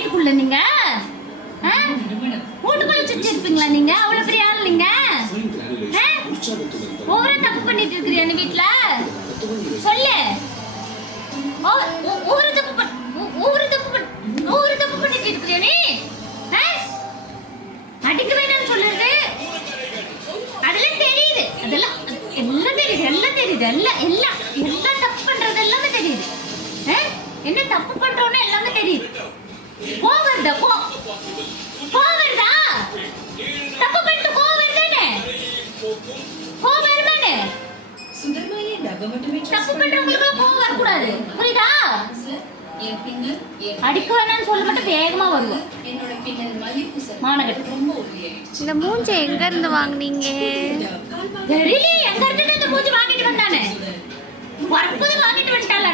வீட்டுக்குள்ள நீங்க வீட்டுக்குள்ள சுற்றி இருப்பீங்களா நீங்க? அவ்வளவு பெரிய ஆள் நீங்க? ஒவ்வொரு தப்பு பண்ணிட்டு இருக்கிறியா நீ வீட்டுல? சொல்லு. ஒவ்வொரு தப்பு பண்ணிட்டு இருக்கிறியா நீ? அடிக்க வேணாம்னு சொல்லுறது அதெல்லாம் தெரியுது. அதெல்லாம் எல்லாம் தெரியுது. எல்லாம் தப்பு பண்றது எல்லாமே தெரியுது. என்ன தப்பு பண்றோம்னு எல்லாமே தெரியுது. கோவம் வருதா? தப்பு பண்ணிட்டு கோவம் வருதானே? கோவம் வருமானே? தப்பு பண்றவங்களுக்கு கோவம் வரக்கூடாது. புரியுதா? அடிக்க வேணாம்னு சொல்ல மட்டும் வேகமா வருவோம். இந்த மூஞ்சை எங்க இருந்து வாங்குனீங்க? தெரியல, எங்க இருந்து இந்த மூஞ்சி வாங்கிட்டு வந்தானே. வாங்கிட்டு வந்துட்டால.